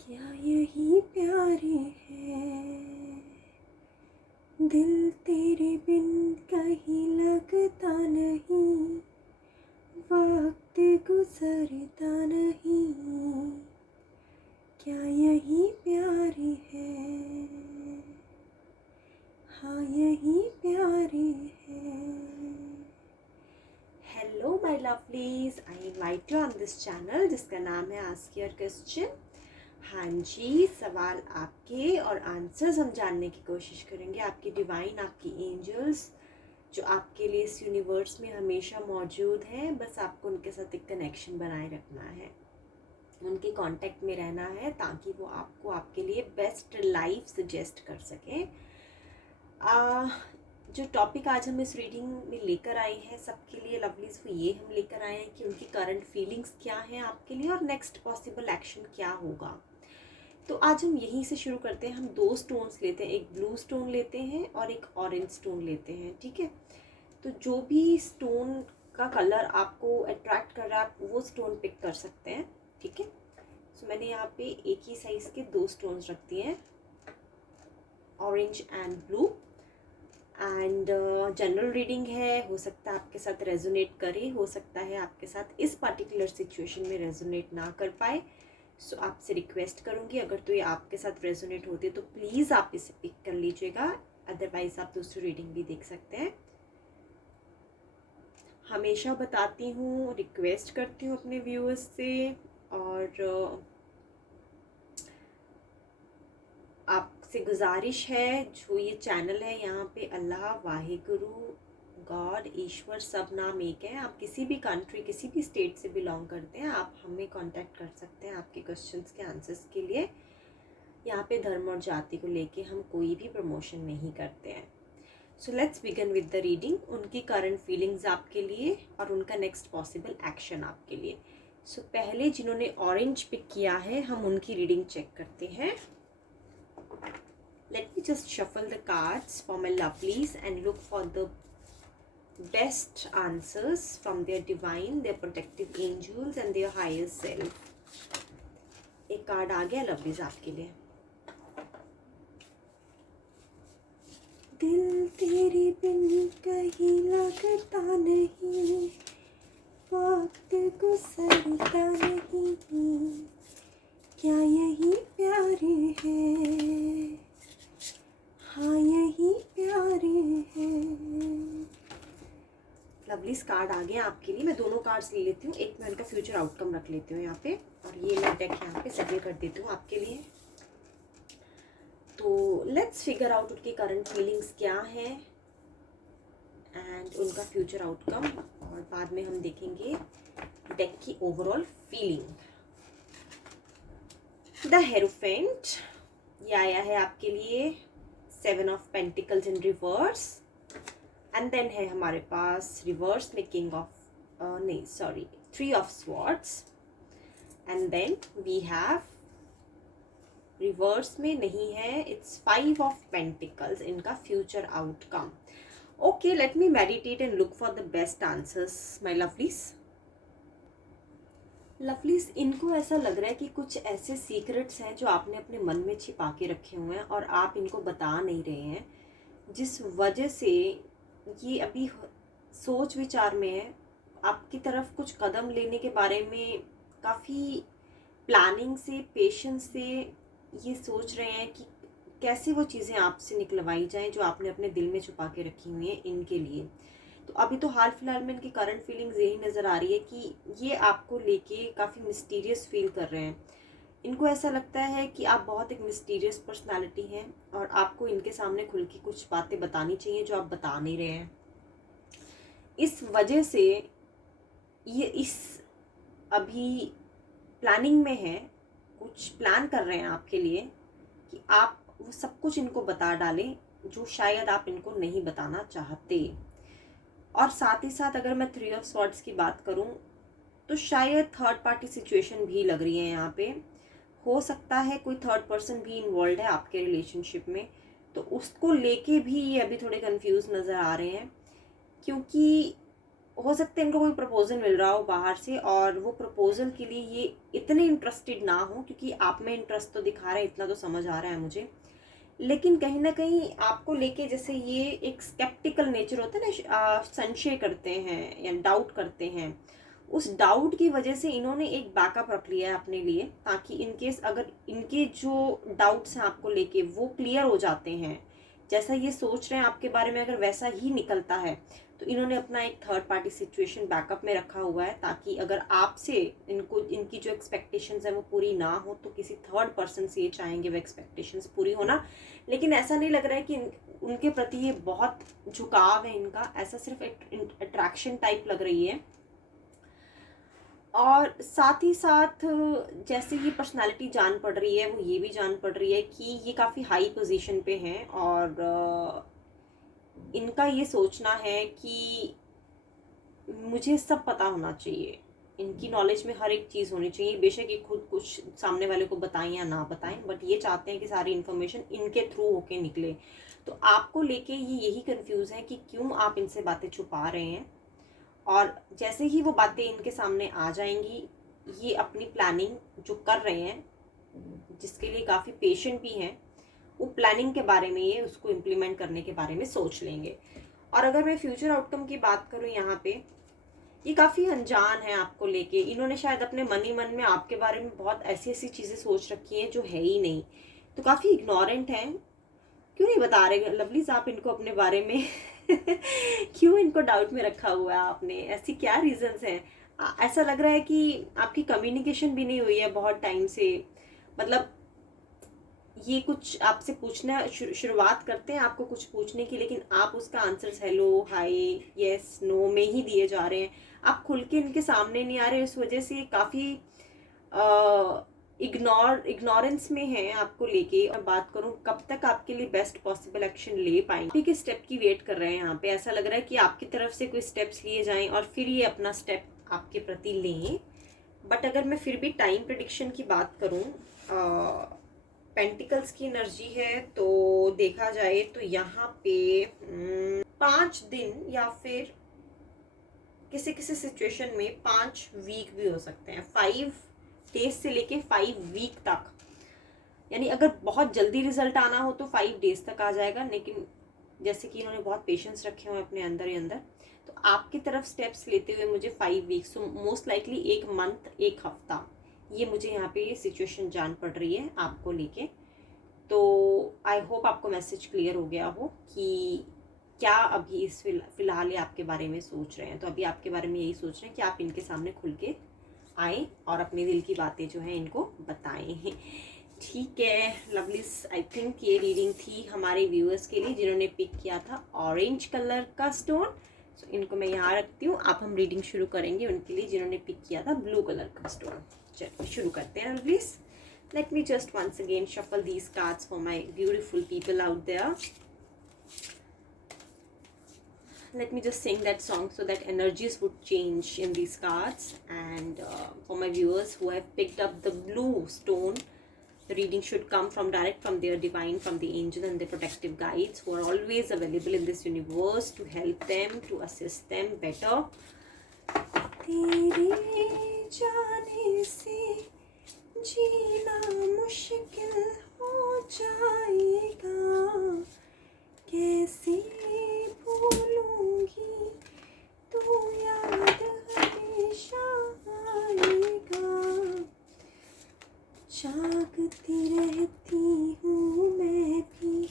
क्या यही प्यार है, दिल तेरे बिन कहीं लगता नहीं, वक्त गुजरता नहीं। क्या यही प्यार है, हाँ यही प्यार है। Hello my lovelies, I invite you on this channel जिसका नाम है आस्क योर क्वेश्चन। हाँ जी, सवाल आपके और आंसर्स हम जानने की कोशिश करेंगे। आपकी डिवाइन, आपकी एंजल्स जो आपके लिए इस यूनिवर्स में हमेशा मौजूद हैं, बस आपको उनके साथ एक कनेक्शन बनाए रखना है, उनके कांटेक्ट में रहना है ताकि वो आपको आपके लिए बेस्ट लाइफ सजेस्ट कर सकें। जो टॉपिक आज हम इस रीडिंग में लेकर आए हैं सबके लिए लवलीज, वो ये हम लेकर आए हैं कि उनकी करंट फीलिंग्स क्या हैं आपके लिए और नेक्स्ट पॉसिबल एक्शन क्या होगा। तो आज हम यहीं से शुरू करते हैं। हम दो स्टोन्स लेते हैं, एक ब्लू स्टोन लेते हैं और एक ऑरेंज स्टोन लेते हैं, ठीक है। तो जो भी स्टोन का कलर आपको अट्रैक्ट कर रहा है आप वो स्टोन पिक कर सकते हैं, ठीक है। सो मैंने यहाँ पे एक ही साइज़ के दो स्टोन्स रख दिए हैं, orange and blue. And general reading है, हो सकता है आपके साथ रेजोनेट करे, हो सकता है आपके साथ इस पर्टिकुलर सिचुएशन में रेजोनेट ना कर पाए। सो आपसे रिक्वेस्ट करूँगी, अगर तो ये आपके साथ रेजोनेट होती है तो प्लीज़ आप इसे पिक कर लीजिएगा, अदरवाइज आप दूसरी रीडिंग भी देख सकते हैं। हमेशा बताती हूँ, रिक्वेस्ट करती हूँ अपने व्यूअर्स से, और आपसे गुजारिश है, जो ये चैनल है यहाँ पे अल्लाह, वाहिगुरु, गॉड, ईश्वर सब नाम एक है। आप किसी भी कंट्री, किसी भी स्टेट से बिलोंग करते हैं, आप हमें कांटेक्ट कर सकते हैं आपके क्वेश्चंस के आंसर्स के लिए। यहाँ पे धर्म और जाति को लेके हम कोई भी प्रमोशन नहीं करते हैं। So let's begin with the reading. उनकी करंट फीलिंग्स आपके लिए और उनका नेक्स्ट पॉसिबल एक्शन आपके लिए। सो पहले जिन्होंने ऑरेंज पिक किया है हम उनकी रीडिंग चेक करते हैं। Let me just shuffle the cards for my lovelies and look for the best answers from their divine, their protective angels and their higher self. एक कार्ड आ गया लवलीज आपके लिए। दिल तेरे बिन कहीं लगता नहीं, वक्त गुजरता नहीं। क्या यही प्यार है, हाँ यही प्यार है। लवलीज कार्ड आ गया आपके लिए। मैं दोनों कार्ड्स ले लेती हूँ, एक मैं उनका फ्यूचर आउटकम रख लेती हूँ यहाँ पे, और ये मैं डेक यहाँ पे सजे कर देती हूँ आपके लिए। तो लेट्स फिगर आउट उनकी करंट फीलिंग्स क्या है एंड उनका फ्यूचर आउटकम, और बाद में हम देखेंगे डेक की ओवरऑल फीलिंग। द हेरोफेंट, ये आया है आपके लिए 7 of pentacles in reverse, and then है हमारे पास रिवर्स में किंग ऑफ नहीं sorry 3 of swords, and then we have reverse में नहीं है, इट्स 5 ऑफ पेंटिकल्स, इनका future outcome. Okay, let me meditate and look for the best answers my lovelies. Lovelies, इनको ऐसा लग रहा है कि कुछ ऐसे सीक्रेट्स हैं जो आपने अपने मन में छिपा के रखे हुए हैं और आप इनको बता नहीं रहे हैं, जिस वजह से ये अभी सोच विचार में है। आपकी तरफ कुछ कदम लेने के बारे में काफ़ी प्लानिंग से, पेशेंस से ये सोच रहे हैं कि कैसे वो चीज़ें आपसे निकलवाई जाएं जो आपने अपने दिल में छुपा के रखी हुई हैं इनके लिए। तो अभी तो हाल फिलहाल में इनकी करंट फीलिंग्स यही नज़र आ रही है कि ये आपको लेके काफ़ी मिस्टीरियस फील कर रहे हैं। इनको ऐसा लगता है कि आप बहुत एक मिस्टीरियस पर्सनालिटी हैं और आपको इनके सामने खुल के कुछ बातें बतानी चाहिए जो आप बता नहीं रहे हैं। इस वजह से ये इस अभी प्लानिंग में है, कुछ प्लान कर रहे हैं आपके लिए कि आप वो सब कुछ इनको बता डालें जो शायद आप इनको नहीं बताना चाहते। और साथ ही साथ अगर मैं 3 ऑफ स्वॉर्ड्स की बात करूं तो शायद थर्ड पार्टी सिचुएशन भी लग रही है यहाँ पे। हो सकता है कोई थर्ड पर्सन भी इन्वॉल्व है आपके रिलेशनशिप में, तो उसको लेके भी ये अभी थोड़े कंफ्यूज नज़र आ रहे हैं, क्योंकि हो सकता है इनको कोई प्रपोजल मिल रहा हो बाहर से और वो प्रपोजल के लिए ये इतने इंटरेस्टेड ना हो, क्योंकि आप में इंटरेस्ट तो दिखा रहे हैं, इतना तो समझ आ रहा है मुझे, लेकिन कहीं ना कहीं आपको लेके जैसे ये एक स्केप्टिकल नेचर होता है ना, संशय करते हैं या डाउट करते हैं, उस डाउट की वजह से इन्होंने एक बैकअप रख लिया है अपने लिए, ताकि इनकेस अगर इनके जो डाउट्स हैं आपको लेके वो क्लियर हो जाते हैं, जैसा ये सोच रहे हैं आपके बारे में अगर वैसा ही निकलता है, तो इन्होंने अपना एक थर्ड पार्टी सिचुएशन बैकअप में रखा हुआ है, ताकि अगर आपसे इनको इनकी जो एक्सपेक्टेशंस है वो पूरी ना हो तो किसी थर्ड पर्सन से ये चाहेंगे वो एक्सपेक्टेशंस पूरी होना। लेकिन ऐसा नहीं लग रहा है कि उनके प्रति ये बहुत झुकाव है इनका, ऐसा सिर्फ एक अट्रैक्शन टाइप लग रही है। और साथ ही साथ जैसे ये पर्सनालिटी जान पड़ रही है, वो ये भी जान पड़ रही है कि ये काफ़ी हाई पोजीशन पे हैं, और इनका ये सोचना है कि मुझे सब पता होना चाहिए, इनकी नॉलेज में हर एक चीज़ होनी चाहिए। बेशक ये खुद कुछ सामने वाले को बताएं या ना बताएं, बट ये चाहते हैं कि सारी इन्फॉर्मेशन इनके थ्रू होके निकले। तो आपको लेके ये यही कंफ्यूज है कि क्यों आप इनसे बातें छुपा रहे हैं, और जैसे ही वो बातें इनके सामने आ जाएंगी, ये अपनी प्लानिंग जो कर रहे हैं, जिसके लिए काफ़ी पेशेंट भी हैं, वो प्लानिंग के बारे में ये उसको इम्प्लीमेंट करने के बारे में सोच लेंगे। और अगर मैं फ्यूचर आउटकम की बात करूँ यहाँ पे, ये काफ़ी अनजान है आपको लेके, इन्होंने शायद अपने मन ही मन में आपके बारे में बहुत ऐसी ऐसी चीज़ें सोच रखी हैं जो है ही नहीं, तो काफ़ी इग्नोरेंट हैं। क्यों नहीं बता रहे लवलीज आप इनको अपने बारे में क्यों इनको डाउट में रखा हुआ है आपने, ऐसी क्या रीजंस हैं? ऐसा लग रहा है कि आपकी कम्युनिकेशन भी नहीं हुई है बहुत टाइम से, मतलब ये कुछ आपसे पूछना शुरुआत करते हैं आपको कुछ पूछने की, लेकिन आप उसका answers hello hi yes no में ही दिए जा रहे हैं, आप खुल के इनके सामने नहीं आ रहे। इस वजह से ये काफ़ी इग्नोरेंस में है आपको लेके। और बात करूं कब तक आपके लिए बेस्ट पॉसिबल एक्शन ले पाएंगे, के स्टेप की वेट कर रहे हैं यहाँ पे। ऐसा लग रहा है कि आपकी तरफ से कोई स्टेप्स लिए जाएं और फिर ये अपना स्टेप आपके प्रति लें। बट अगर मैं फिर भी टाइम प्रेडिक्शन की बात करूं, पेंटिकल्स की एनर्जी है, तो देखा जाए तो यहाँ पे 5 दिन या फिर किसी किसी सिचुएशन में 5 वीक भी हो सकते हैं, 5 डेज से लेके 5 वीक तक। यानी अगर बहुत जल्दी रिजल्ट आना हो तो 5 डेज तक आ जाएगा, लेकिन जैसे कि इन्होंने बहुत पेशेंस रखे हुए अपने अंदर ही अंदर, तो आपकी तरफ स्टेप्स लेते हुए मुझे 5 वीक्स, तो मोस्ट लाइकली 1 मंथ, 1 हफ्ता, ये मुझे यहाँ पे ये सिचुएशन जान पड़ रही है आपको लेके। तो आई होप आपको मैसेज क्लियर हो गया हो कि क्या अभी इस फिलहाल ये आपके बारे में सोच रहे हैं। तो अभी आपके बारे में यही सोच रहे हैं कि आप इनके सामने खुल के आए और अपने दिल की बातें जो हैं इनको बताएं। ठीक है लवलीज, आई थिंक ये रीडिंग थी हमारे व्यूअर्स के लिए जिन्होंने पिक किया था ऑरेंज कलर का स्टोन। सो इनको मैं यहाँ रखती हूँ, अब हम रीडिंग शुरू करेंगे उनके लिए जिन्होंने पिक किया था ब्लू कलर का स्टोन। चलिए शुरू करते हैं lovelies. Let me just once again shuffle these cards for my beautiful people out there. Let me just sing that song so that energies would change in these cards. And for my viewers who have picked up the blue stone, the reading should come from direct from their divine, from the angel and their protective guides who are always available in this universe to help them, to assist them better. तेरे जाने से जीना मुश्किल हो जाएगा, कैसे भूलूंगी तू याद हमेशा आएगा, जागती रहती हूँ मैं भी,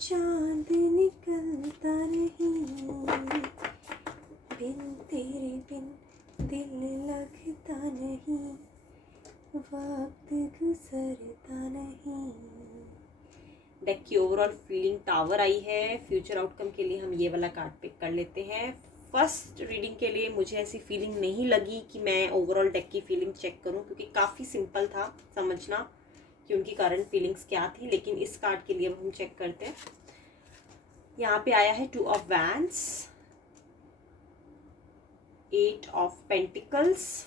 चांद निकलता नहीं, बिन तेरे बिन दिल लगता नहीं, वक्त गुजरता नहीं। डेक की ओवरऑल फीलिंग टावर आई है। फ्यूचर आउटकम के लिए हम ये वाला कार्ड पिक कर लेते हैं। फर्स्ट रीडिंग के लिए मुझे ऐसी फीलिंग नहीं लगी कि मैं ओवरऑल डेक की फीलिंग चेक करूं, क्योंकि काफ़ी सिंपल था समझना कि उनकी करंट फीलिंग्स क्या थी। लेकिन इस कार्ड के लिए अब हम चेक करते हैं। यहाँ पे आया है 2 of wands, 8 of pentacles,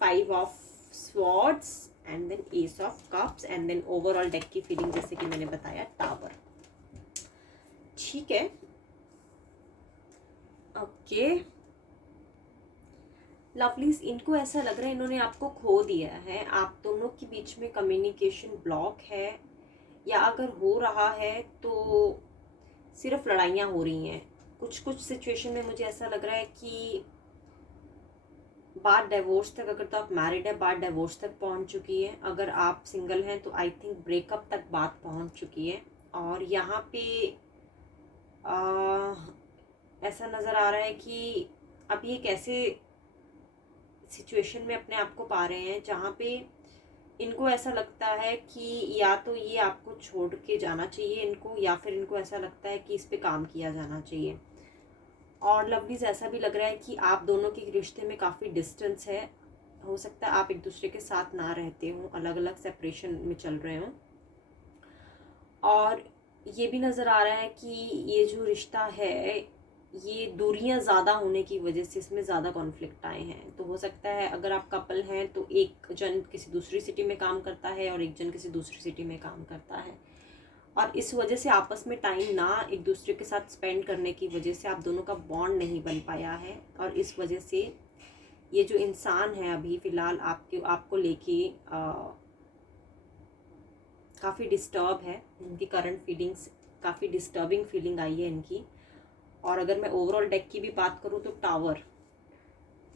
5 of swords and then ace of cups, and then overall deck की फीलिंग जैसे कि मैंने बताया टावर। ठीक है, ओके लवलीज, इनको ऐसा लग रहा है इन्होंने आपको खो दिया है। आप दोनों के बीच में कम्युनिकेशन ब्लॉक है, या अगर हो रहा है तो सिर्फ लड़ाइयाँ हो रही हैं। कुछ कुछ सिचुएशन में मुझे ऐसा लग रहा है कि बात डिवोर्स तक, अगर तो आप मैरिड है बात डिवोर्स तक पहुंच चुकी है, अगर आप सिंगल हैं तो आई थिंक ब्रेकअप तक बात पहुंच चुकी है। और यहाँ पे ऐसा नज़र आ रहा है कि अभी एक ऐसे सिचुएशन में अपने आप को पा रहे हैं जहाँ पे इनको ऐसा लगता है कि या तो ये आपको छोड़ के जाना चाहिए इनको, या फिर इनको ऐसा लगता है कि इस पे काम किया जाना चाहिए। और लवलीज ऐसा भी लग रहा है कि आप दोनों के रिश्ते में काफ़ी डिस्टेंस है। हो सकता है आप एक दूसरे के साथ ना रहते हों, अलग अलग सेपरेशन में चल रहे हों। और ये भी नज़र आ रहा है कि ये जो रिश्ता है ये दूरियां ज़्यादा होने की वजह से इसमें ज़्यादा कॉन्फ्लिक्ट आए हैं। तो हो सकता है अगर आप कपल हैं तो एक जन किसी दूसरी सिटी में काम करता है और एक जन किसी दूसरी सिटी में काम करता है, और इस वजह से आपस में टाइम ना एक दूसरे के साथ स्पेंड करने की वजह से आप दोनों का बॉन्ड नहीं बन पाया है। और इस वजह से ये जो इंसान है अभी फ़िलहाल आपको लेके काफ़ी डिस्टर्ब है। इनकी करंट फीलिंग्स काफ़ी डिस्टर्बिंग फीलिंग आई है इनकी। और अगर मैं ओवरऑल डेक की भी बात करूँ तो टावर,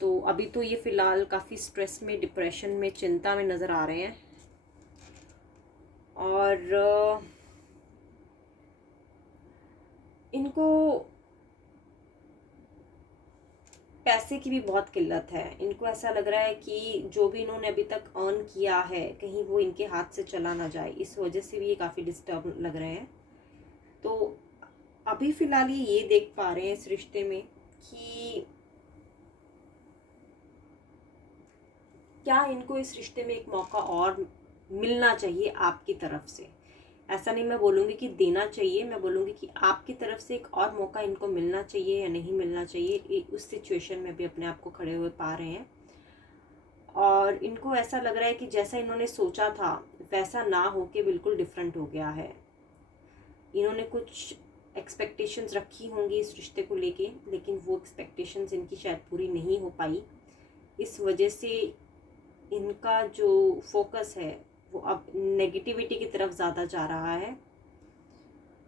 तो अभी तो ये फ़िलहाल काफ़ी स्ट्रेस में, डिप्रेशन में, चिंता में नज़र आ रहे हैं। और इनको पैसे की भी बहुत किल्लत है। इनको ऐसा लग रहा है कि जो भी इन्होंने अभी तक अर्न किया है कहीं वो इनके हाथ से चला ना जाए, इस वजह से भी ये काफ़ी डिस्टर्ब लग रहे हैं। तो अभी फ़िलहाल ये देख पा रहे हैं इस रिश्ते में कि क्या इनको इस रिश्ते में एक मौका और मिलना चाहिए आपकी तरफ से। ऐसा नहीं मैं बोलूँगी कि देना चाहिए, मैं बोलूँगी कि आपकी तरफ से एक और मौका इनको मिलना चाहिए या नहीं मिलना चाहिए, उस सिचुएशन में भी अपने आप को खड़े हुए पा रहे हैं। और इनको ऐसा लग रहा है कि जैसा इन्होंने सोचा था वैसा ना हो के बिल्कुल डिफरेंट हो गया है। इन्होंने कुछ एक्सपेक्टेशंस रखी होंगी इस रिश्ते को लेके, लेकिन वो एक्सपेक्टेशंस इनकी शायद पूरी नहीं हो पाई। इस वजह से इनका जो फोकस है वो अब नेगेटिविटी की तरफ ज़्यादा जा रहा है।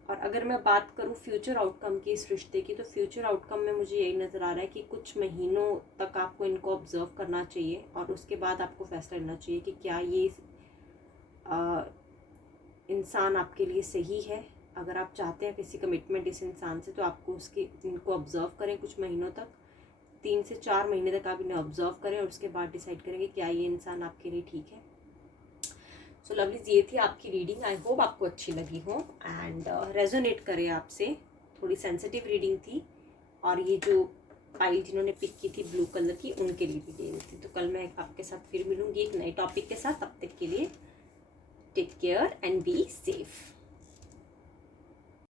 और अगर मैं बात करूँ फ्यूचर आउटकम की इस रिश्ते की, तो फ्यूचर आउटकम में मुझे यही नज़र आ रहा है कि कुछ महीनों तक आपको इनको ऑब्ज़र्व करना चाहिए और उसके बाद आपको फैसला लेना चाहिए कि क्या ये इंसान आपके लिए सही है। अगर आप चाहते हैं किसी कमिटमेंट इस इंसान से तो आपको इनको ऑब्ज़र्व करें कुछ महीनों तक, 3 से 4 महीने तक आप इन्हें ऑब्ज़र्व करें और उसके बाद डिसाइड करेंगे क्या ये इंसान आपके लिए ठीक है। सो लवलीज, ये थी आपकी रीडिंग। आई होप आपको अच्छी लगी हो एंड रेजोनेट करे आपसे। थोड़ी सेंसिटिव रीडिंग थी और ये जो फाइल जिन्होंने पिक की थी ब्लू कलर की उनके लिए भी देनी थी। तो कल मैं आपके साथ फिर मिलूंगी एक नए टॉपिक के साथ। तब तक के लिए take care and be safe.